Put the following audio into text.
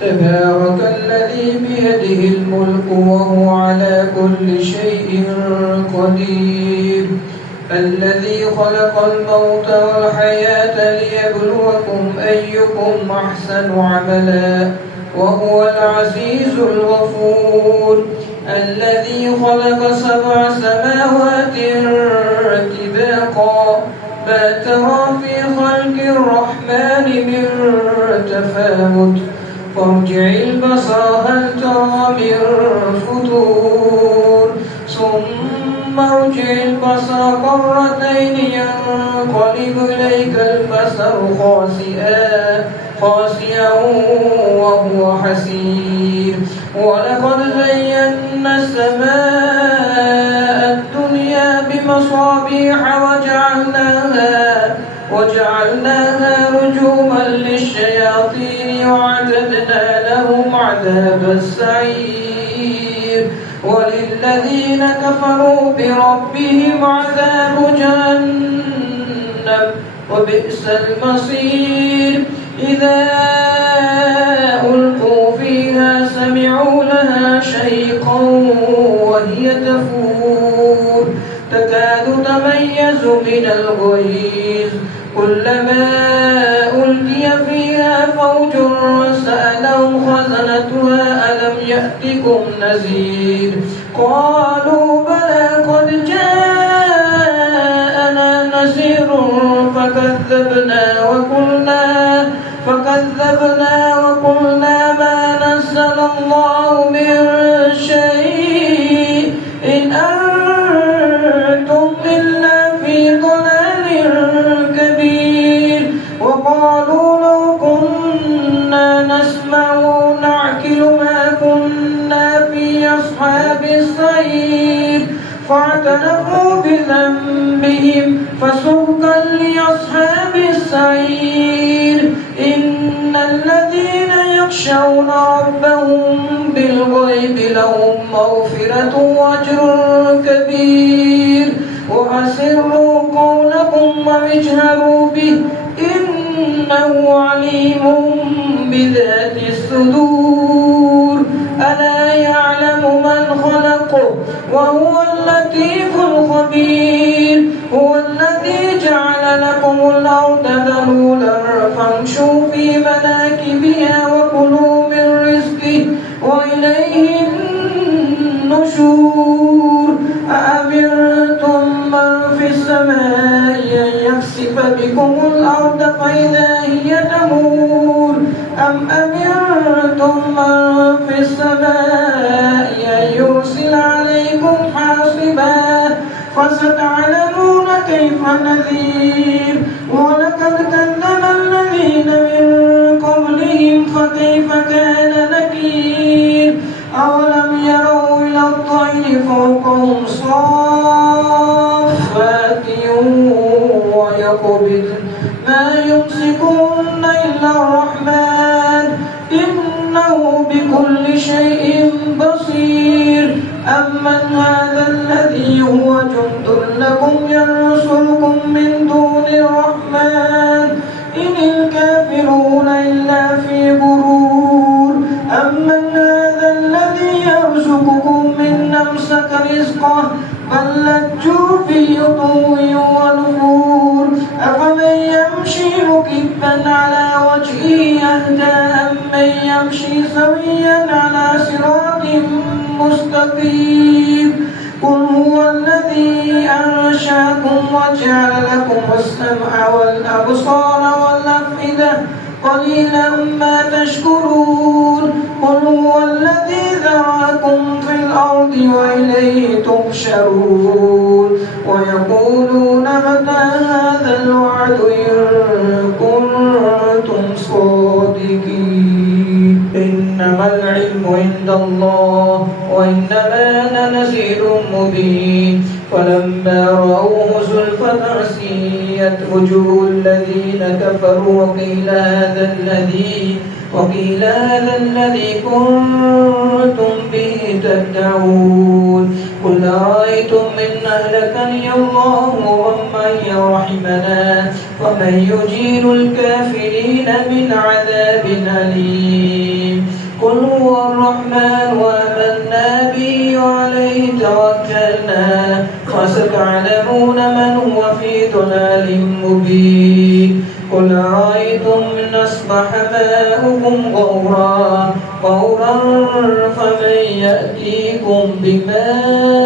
تبارك الذي بيده الملك وهو على كل شيء قدير الذي خلق الموت والحياة ليبلوكم أيكم أحسن عملا وهو العزيز الغفور الذي خلق 7 سماوات طباقا ما ترى في خلق الرحمن من تفاوت فارجع البصر هل ترى من فتور ثم ارجع البصر كرتين ينقلب إليك البصر خاسئا وهو حسير ولقد زينا السماء الدنيا بمصابيح وجعلناها رجوما للشياطين وأعتدنا لهم عذاب السعير وللذين كفروا بربهم عذاب جهنم وبئس المصير إذا ألقوا فيها سمعوا لها شيقا وهي تفور تكاد تميز من الغيظ كلما ألقي فيها فوج سألهم خزنتها ألم يأتكم نذير قالوا بلى قد جاءنا نذير فكذبنا وقلنا ما نزل الله من شيء إن أنتم إلا في ضلال كبير وقالوا لو كنا نسمع ونعقل ما كنا في أصحاب السعير فاعترفوا بذنبهم فسحقا لأصحاب السعير إن الذين يخشون ربهم بالغيب لهم مغفرة وأجر كبير وأسروا قولكم واجهروا به إنه عليم بذات الصدور ألا يعلم من خلق وهو اللطيف الخبير هو الذي جعل لكم الأرض ذلولا فامشوا في مناكبها وكلوا من رزقه وإليه النشور أأمنتم من في السماء أن يخسف بكم الأرض فإذا هي تمور أم أمنتم من في السماء أن يرسل عليكم حاصبا فستعلمون كيف نذير ولقد كذب الذين من قبلهم فكيف كان نكير أولم يروا إلى الطير فوقهم صافات ويقبض ما يمسكون إلا الرحمن إنه بكل شيء بصير أمن هذا الذي هو جند لكم ينصركم من دون الرحمن إن الكافرون إلا في غرور أمن هذا الذي يرزقكم من أمسك رزقه بل لجوا في عتو ونفور أفمن يمشي مكبا على وجهه أهدى أمن يمشي سويا على صراط مستقيم قل هو الذي أنشأكم وجعل لكم السمع والأبصار والأفئدة قليلا ما تشكرون قل هو الذي ذرأكم في الأرض وإليه تحشرون ويقولون متى هذا الوعد إن كنتم صادقين إنما العلم عند الله وإنما أنا نذير مبين فلما رأوه زلفة سيئت وجوه الذين كفروا وقيل هذا الذي كنتم به تدعون قل أرأيتم إن أهلكني الله ومن يرحمنا ومن يجير الكافرين من عذاب أليم توكلنا وستعلمون من هو في ضلال مبين قل أرأيتم إن أصبح ماؤكم غورا فمن يأتيكم بماء